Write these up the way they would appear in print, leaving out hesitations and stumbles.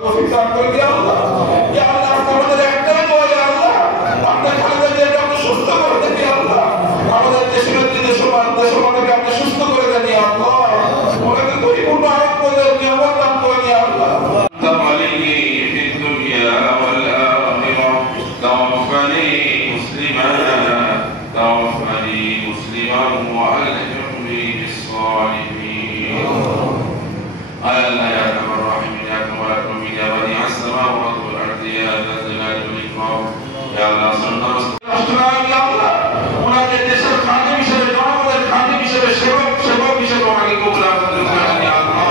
officer করে দিয়ে আল্লাহ ইয়া আল্লাহ আমাদের একটা দোয়া ইয়া আল্লাহ আপনি খালেদাকে আপনি সুস্থ করে দেন ইয়া আল্লাহ আমাদের দেশের দেশকে আপনি সুস্থ করে দেন ইয়া আল্লাহ ওনাকে পরিপূর্ণ আরোগ্য দেন নিয়ামত দান করেন ইয়া আল্লাহ তামালিহি ফিদ দুনিয়া ওয়াল আখিরাহ তাওফানি মুসলিমান ওয়া আলহিকনি বিস সালিহিন আল্লাহ ইয়া আরহামার রাহিমিন ইয়া আকরামাল আকরামিন ইয়া বাদিআ আস-সামাওয়াতি ওয়াল আরদি ইয়া যাল জালালি ওয়াল ইকরাম ইয়া আল্লাহ সাল্লাল্লাহু ইয়া আল্লাহ ওনাকে দেশের খাদেম হিসেবে জনগণের খাদেম হিসেবে সেবক হিসেবে ওনাকে কবুল করেন ইয়া আল্লাহ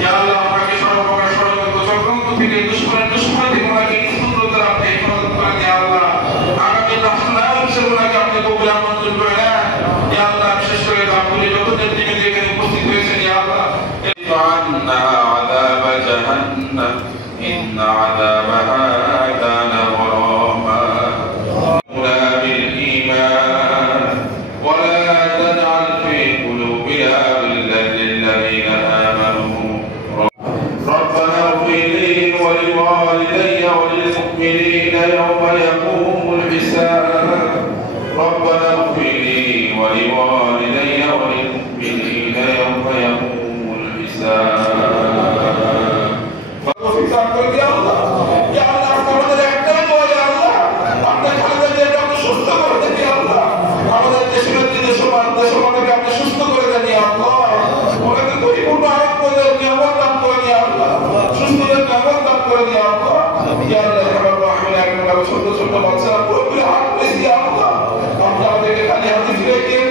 ইয়া আল্লাহ ওনাকে সর্বপ্রকার ষড়যন্ত্র চক্রান্ত থেকে দুশমন থেকে ওনাকে ইসলামকে আপনি হেফাজত করেন ইয়া আল্লাহ আগামী রাষ্ট্রনায়ক হিসেবে ওনাকে আপনি কবুল মঞ্জুর করে নেন ইয়া আল্লাহ বিশেষ করে আপনি যত নেতৃবৃন্দ এখানে উপস্থিত হয়েছেন ইয়া আল্লাহ عنا عذاب جهنم إن عذابها كان غراما ولا بالإيمان ولا تجعل في قلوبنا غلا للذين آمنوا ربنا اغفر لي ولوالدي وللمؤمنين يوم يقوم الحساب ربنا اغفر لي ولوالدي وللمؤمنين يوم يقوم অফিসার করে দিয়ে আল্লাহ ইয়া আল্লাহ আমাদের একটা দোয়া ইয়া আল্লাহ আপনি খালেদাকে আপনি সুস্থ করে দেন ইয়া আল্লাহ আমাদের দেশের দেশকে আপনি সুস্থ করে দেন ইয়া আল্লাহ ওনাকে পরিপূর্ণ আরোগ্য দেন নিয়ামত দান করেন ইয়া আল্লাহ সুস্থতার নিয়ামত দান করেন ইয়া আল্লাহ ইয়া আল্লাহ ইয়া রাহমান একবার ছোট ছোট বাচ্চারা পুরোপুরি হাত পেয়েছি ইয়া আল্লাহ আপনি আমাদেরকে খালি হাতে ফিরে গিয়ে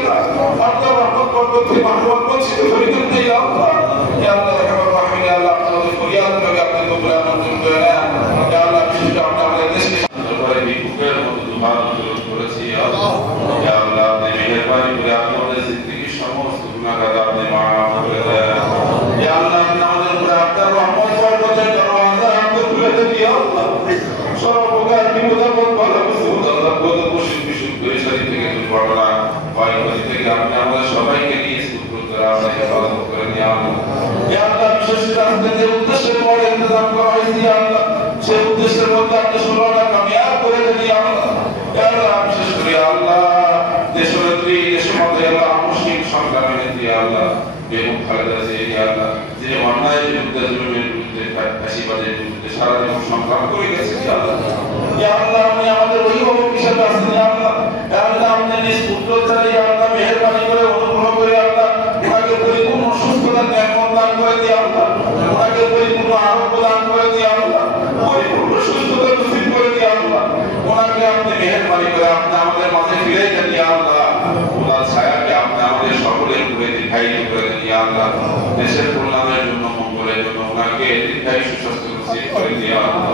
আপনার রহমত বরকত থেকে মাহরুম বঞ্চিত করে দেন ইয়া আল্লাহ ইয়া আল্লাহ ইয়া রাহমান ইয়া আল্লাহ আপনাদের ফরিয়াদকে আপনি কবুল মঞ্জুর করে নেন ইয়া আল্লাহ বিশেষ করে আপনি আমাদের দেশকে শান্ত করে বিপুলের মতো দুবার অনুরোধ করেছি ইয়া আল্লাহ আপনি মেহেরবানি করে আপনি আমাদের জিন্দেগীর সমস্ত গুনাহগার আপনি মাফ করে দেন ইয়া আল্লাহ আপনি আমাদের উপরে আপনার রহমত বরকতের দরওয়াজা আপনি খুলে দেন ইয়া আল্লাহ সর্বপ্রকার বিপদ-আপদ বালা মুসিবত আল্লাহ বিশুদ্ধ পেরেশানি থেকে দুর্ঘটনা ক্ষয়ক্ষতি থেকে আপনি আমাদের সবাইকে নিয়ে হেফাজত করেন ইয়া আল্লাহ ইয়া আল্লাহ বিশেষ করে যে উদ্দেশ্যের পরে ইন্তজাম করা হয়েছে ইয়া আল্লাহ সেই উদ্দেশ্যের মধ্যে আপনি ষোলোটা কামিয়াব করে দেন ইয়া আল্লাহ ইয়া আল্লাহ বিশেষ করে আল্লাহ দেশনেত্রী দেশের মধ্যে আল্লাহ মুসলিম সংগ্রামী নেত্রী আল্লাহ বেগম খালেদা জিয়া ইয়া আল্লাহ যে অন্যায়ের বিরুদ্ধে জুলুমের বিরুদ্ধে ফাঁসিবাদের বিরুদ্ধে সারা জীবন সংগ্রাম করে গেছে ইয়া আল্লাহ ইয়া আল্লাহ আপনি আমাদের অভিভাবক হিসেবে আছেন ইয়া আল্লাহ ইয়া আল্লাহ আপনি নিজ পুত্র ছাড়া ইয়া আল্লাহ মেহেরবানি করে অনুগ্রহ করে আল্লাহ ওনাকে পরিপূর্ণ সুস্থতার নিয়ামত দান করে দিয়ে আল্লাহ ওনাকে পরিপূর্ণ আরোগ্য দান করে দিয়ে আল্লাহ পরিপূর্ণ সুস্থতা নসিব করে দিয়ে আল্লাহ ওনাকে আপনি মেহেরবানি করে আপনি আমাদের মাঝে ফিরে দেন ইয়া আল্লাহ ওনার ছায়াকে আপনি আমাদের সকলের উপরে দীর্ঘায়িত করে দেন ইয়া আল্লাহ দেশের কল্যাণের জন্য মঙ্গলের জন্য ওনাকে দীর্ঘায়ু সুস্বাস্থ্য নসিব করে দিয়ে আল্লাহ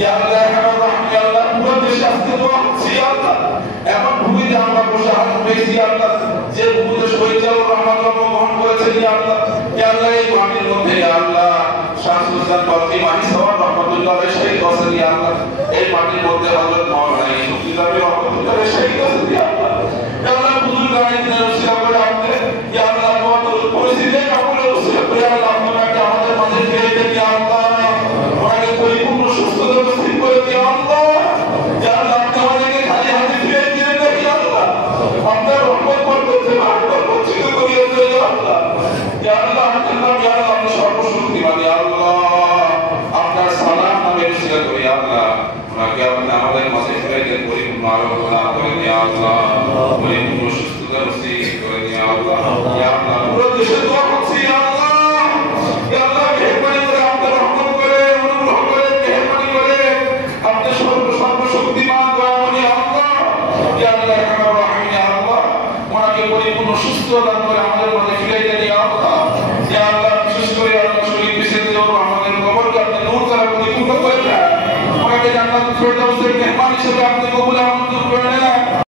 ইয়া আল্লাহ আমার রহমত আল্লাহ পুরো দেশে আজকে দোয়া হচ্ছে ইয়া আল্লাহ এমন ভূমিতে আমরা বসে হাত পেয়েছি আল্লাহ যে ভূমিতে শহীদ রহমত গ্রহণ করেছেন ইয়া আল্লাহ ইয়া আল্লাহ এই মাটির মধ্যে ইয়া আল্লাহ শাহসুলতান বাকি মাহি সাওয়ার রহমাতুল্লাহ শহীদ হোসেন ইয়া আল্লাহ এই মাটির মধ্যে হযরত মাওলানা ইসুফিল্লাহ রহমাতুল্লাহ শহীদ হোসেন ইয়া আল্লাহ ইয়া আল্লাহ বুজুর্গ গায়িনের রসিলা করে আপনি ইয়া আল্লাহ তোমাদের পরিস্থিতি কাবুলের রসিলা করে আল্লাহ আপনাকে আমাদের মাঝে ফিরে দেন ইয়া আল্লাহ ওনাকে পরিপূর্ণ সুস্থতা নসিব করে দিন আল্লাহ ইয়া আল্লাহ আপনি আমাদেরকে খালি হাতে ফিরে দিলেন না ইয়া আল্লাহ আপনার রহমত বরকত থেকে মাহরুম বঞ্চিত করিয়ে দেন ইয়া আল্লাহ ইয়া আল্লাহ আপনি সর্বশক্তিমান ইয়া আল্লাহ আপনার সালাম নামে রসিলা করে ইয়া আল্লাহ ওনাকে আপনি আমাদের মাঝে ফিরে দেন পরিপূর্ণ আরোগ্য দান করে দিন ইয়া আল্লাহ পরিপূর্ণ সুস্থতা নসিব করে দিন ইয়া আল্লাহ ইয়া আল্লাহ পুরো দেশে দোয়া করছি ইয়া আল্লাহ ইয়া আল্লাহ মেহেরবানি করে আপনার রহমত করে অনুগ্রহ করে মেহেরবানি করে আপনি সর্বশক্তিমান দয়াময় ইয়া আল্লাহ ইয়া আল্লাহ আমার রহিম ইয়া আল্লাহ ওনাকে পরিপূর্ণ সুস্থ দান করে আমাদের মাঝে ফিরে দেন ইয়া আল্লাহ ইয়া আল্লাহ বিশেষ করে আল্লাহ শরীফ বিশেষ আমাদের কবরকে আপনি নূর দ্বারা পরিপূর্ণ করে দেন ওনাকে জান্নাতুল ফেরদাউসের মেহমান হিসেবে